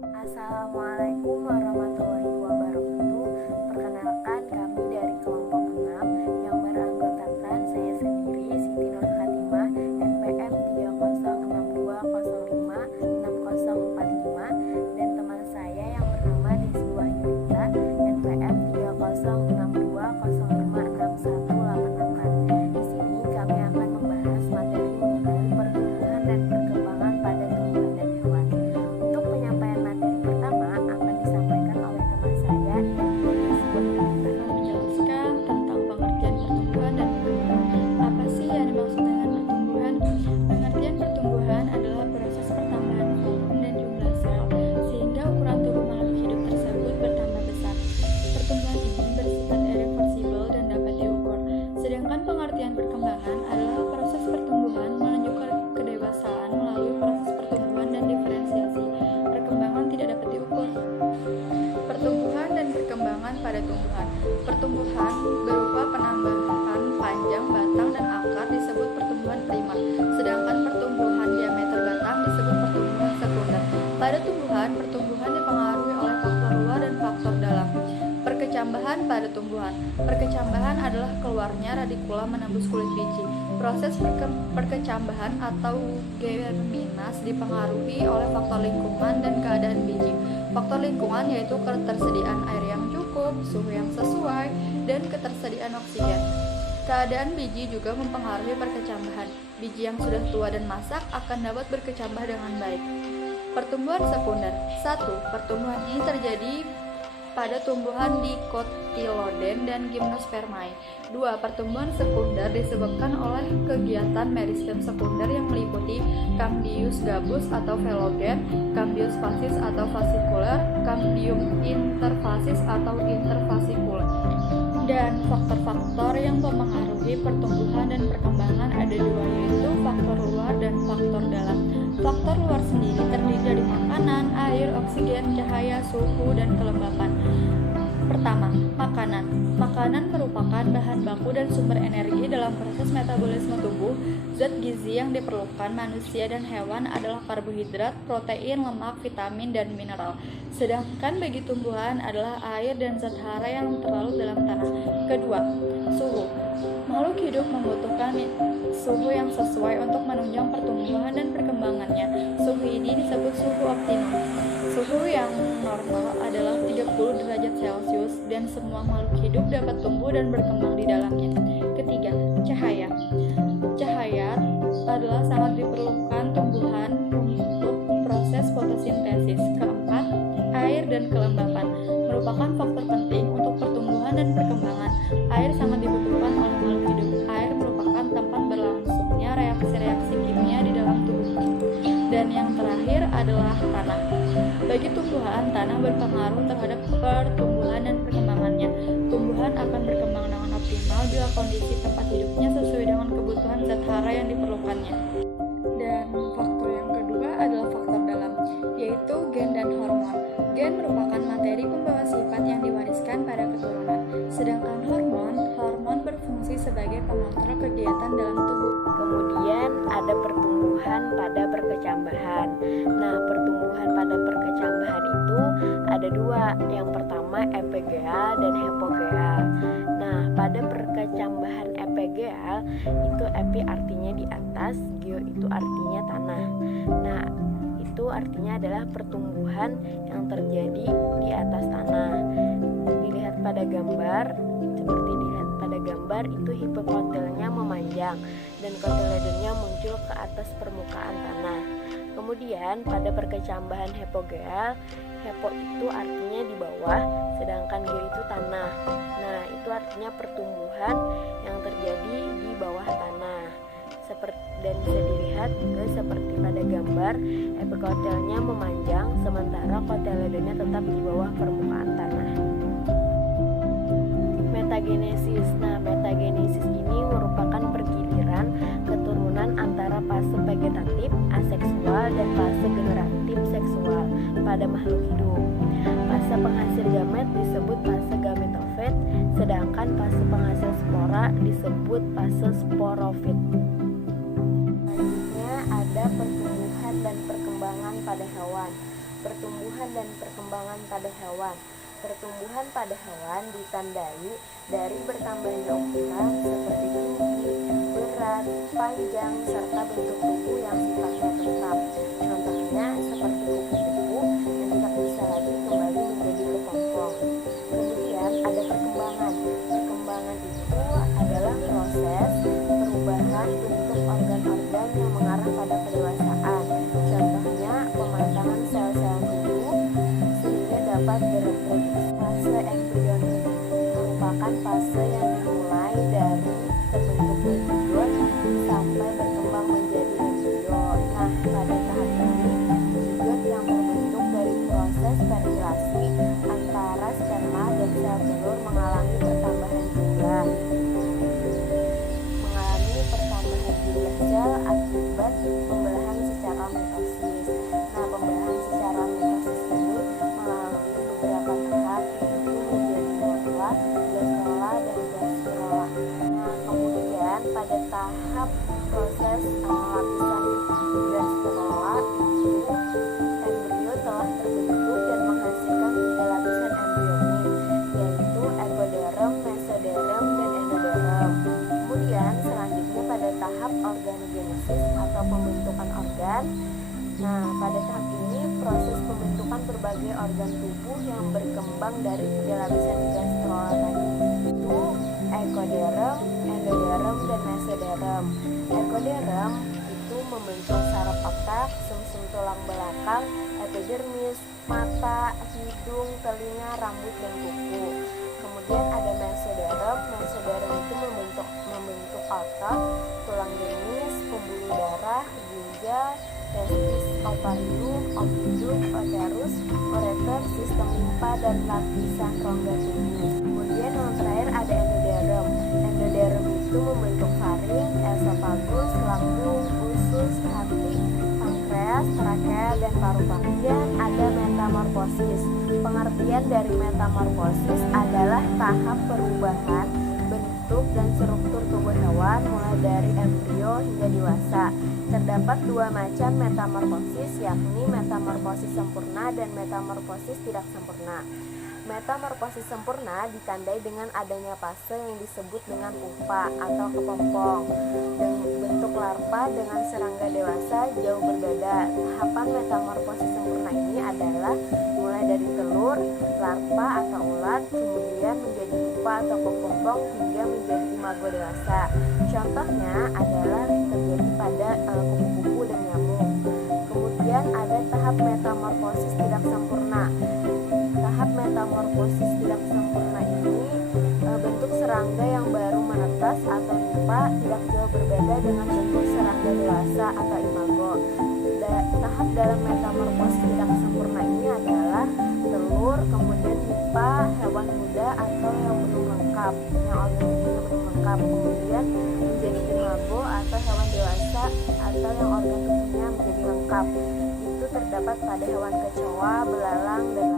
Assalamualaikum warahmatullahi wabarakatuh. Perkenalkan, kami dari kelompok 6 yang beranggotakan saya sendiri, Siti Nur Khatimah, NPM 3062056045, dan teman saya yang bernama Desi Wahyunita, NPM 3062056188. Di sini kami akan membahas materi mengenai pertumbuhan dan perkembangan pada tumbuhan dan hewan. Untuk penyampaian materi pertama akan disampaikan oleh teman saya yaitu Desi Wahyunita. Menjelaskan tentang pengertian pertumbuhan dan perkembangan. Apa sih yang dimaksud dengan pertumbuhan? Pengertian pertumbuhan adalah proses pertambahan volume dan jumlah sel, sehingga ukuran tubuh makhluk hidup tersebut bertambah besar. Pertumbuhan ini bersifat irreversibel dan dapat diukur. Sedangkan pengertian perkembangan adalah proses pertumbuhan menuju kedewasaan melalui proses pertumbuhan dan diferensiasi. Perkembangan tidak dapat diukur. Pertumbuhan dan perkembangan pada tumbuhan. Pertumbuhan berupa penambahan panjang batang dan akar disebut pertumbuhan primer, sedangkan pertumbuhan diameter batang disebut pertumbuhan sekunder. Pada tumbuhan, pertumbuhan dipengaruhi oleh faktor luar dan faktor dalam. Perkecambahan pada tumbuhan. Perkecambahan adalah keluarnya radikula menembus kulit biji. Proses perkecambahan atau germinas dipengaruhi oleh faktor lingkungan dan keadaan biji. Faktor lingkungan yaitu ketersediaan air yang cukup, suhu yang sesuai, dan ketersediaan oksigen. Keadaan biji juga mempengaruhi perkecambahan. Biji yang sudah tua dan masak akan dapat berkecambah dengan baik. Pertumbuhan sekunder. 1. Pertumbuhan ini terjadi pada tumbuhan Dicotyloden dan Gymnospermae. 2. Pertumbuhan sekunder disebabkan oleh kegiatan meristem sekunder yang meliputi Cambius gabus atau velogen, Cambius fascis atau fascikuler, Cambium interfascis atau interfascikuler. Dan faktor-faktor yang mempengaruhi pertumbuhan dan perkembangan ada dua, yaitu faktor luar dan faktor dalam. Faktor luar sendiri terdiri dari makanan, air, oksigen, cahaya, suhu, dan kelembapan. Pertama, makanan. Makanan merupakan bahan baku dan sumber energi dalam proses metabolisme tubuh. Zat gizi yang diperlukan manusia dan hewan adalah karbohidrat, protein, lemak, vitamin, dan mineral. Sedangkan bagi tumbuhan adalah air dan zat hara yang terlarut dalam tanah. Kedua, suhu. Makhluk hidup membutuhkan suhu yang sesuai untuk menunjang pertumbuhan dan perkembangannya. Suhu ini disebut suhu optimum. Suhu yang normal adalah 30 derajat Celcius dan semua makhluk hidup dapat tumbuh dan berkembang di dalamnya. Ketiga, cahaya. Cahaya adalah sangat diperlukan tumbuhan untuk proses fotosintesis. Keempat, air dan kelembapan merupakan faktor penting untuk pertumbuhan dan perkembangan. Air sangat dibutuhkan oleh makhluk hidup. Air merupakan tempat berlangsungnya reaksi-reaksi kimia di dalam tubuh. Dan yang terakhir adalah tanah. Bagi tumbuhan, tanah berpengaruh terhadap pertumbuhan dan perkembangannya. Tumbuhan akan berkembang dengan optimal bila kondisi tempat hidupnya sesuai dengan kebutuhan zat hara yang diperlukannya. Dan faktor yang kedua adalah faktor dalam, yaitu gen dan hormon. Gen merupakan materi pembawa sifat yang diwariskan pada keturunan, sedangkan hormon berfungsi sebagai pengontrol kegiatan dalam tubuh. Kemudian ada pertumbuhan pada perkecambahan. Nah, pertumbuhan pada perkecambahan itu ada dua. Yang pertama epigeal dan hypogeal. Nah, pada perkecambahan epigeal itu epi artinya di atas, geo itu artinya tanah. Nah, itu artinya adalah pertumbuhan yang terjadi di atas tanah. Dilihat pada gambar, seperti dilihat pada gambar itu hipokotilnya memanjang dan kotiledonnya muncul ke atas permukaan tanah. Kemudian pada perkecambahan hypogeal, hypo itu artinya di bawah, sedangkan geo itu tanah. Nah, itu artinya pertumbuhan yang terjadi di bawah tanah. Dan bisa dilihat juga seperti pada gambar, epikotelnya memanjang sementara kotiledonnya tetap di bawah permukaan tanah. Metagenesis. Nah, metagenesis ini merupakan pergiliran keturunan antara fase vegetatif aseksual dan fase generatif seksual pada makhluk hidup. Fase penghasil gamet disebut fase gametofit, sedangkan fase penghasil spora disebut fase sporofit. Selanjutnya ada pertumbuhan dan perkembangan pada hewan. Pertumbuhan dan perkembangan pada hewan. Pertumbuhan pada hewan ditandai dari bertambahnya ukuran seperti tinggi, berat, panjang, serta bentuk tubuh yang sifatnya tetap. Contohnya seperti kupu-kupu yang tidak bisa lagi kembali menjadi kepompong. Kemudian ada perkembangan. Perkembangan itu adalah proses perubahan bentuk organ-organ yang mengarah pada kedewasaan. Contohnya pematangan sel-sel tubuh sehingga dapat bereproduksi. Fase embrionik merupakan fase yang dimulai dari terbentuknya zigot sampai berkembang menjadi embrio. Nah, pada tahap ini zigot yang terbentuk dari proses fertilasi antara sperma dan sel telur mengalami pertambahan jumlah sel akibat pembelahan secara mitosis. Nah, pembelahan secara mitosis ini melalui beberapa tahap, yaitu menjadi morula, gastrula, dan gastrula. Nah, kemudian pada tahap proses lapisan gastrula itu embrio telah terbentuk dan menghasilkan 3 lapisan embrionik, yaitu ekoderm, mesoderm, dan endoderm. Kemudian selanjutnya pada tahap organogenesis atau pembentukan organ. Nah, pada tahap ini proses pembentukan berbagai organ tubuh yang berkembang dari 3 lapisan gastrula tadi, itu ekoderm, endoderm, dan mesoderm. Ekoderm itu membentuk saraf otak, sumsum tulang belakang, epidermis, mata, hidung, telinga, rambut, dan kuku. Kemudian ada mesoderm. Mesoderm itu membentuk otot, tulang jenis, pembuluh darah, ginjal, testis, ovarium, ovidum, uterus, ureter, sistem limpa, dan lapisan rongga tubuh. Kemudian yang terakhir ada endoderm. Endoderm itu membentuk faring, esofagus, lambung, usus, hati, pankreas, trakea, dan paru-paru. Kemudian ada metamorfosis. Pengertian dari metamorfosis adalah tahap perubahan bentuk dan struktur tubuh hewan mulai dari embrio hingga dewasa. Terdapat 2 macam metamorfosis, yakni metamorfosis sempurna dan metamorfosis tidak sempurna. Metamorfosis sempurna ditandai dengan adanya fase yang disebut dengan pupa atau kepompong. Dan bentuk larva dengan serangga dewasa jauh berbeda. Tahapan metamorfosis sempurna ini adalah mulai dari telur, larva atau ulat, kemudian menjadi pupa atau kepompong hingga menjadi imago dewasa. Contohnya adalah terjadi pada kupu-kupu dan nyamuk. Kemudian ada tahap metamorfosis tidak sempurna. Tahap metamorfosis tidak sempurna ini bentuk serangga yang baru menetas atau pupa tidak jauh berbeda dengan bentuk serangga dewasa atau imago. Tahap dalam metamorfosis tidak sempurna ini adalah telur, kemudian pupa, hewan muda atau yang belum lengkap, yang organismenya belum lengkap, kemudian menjadi imago atau hewan dewasa atau yang organ tubuhnya menjadi lengkap. Itu terdapat pada hewan kecoa, belalang, dan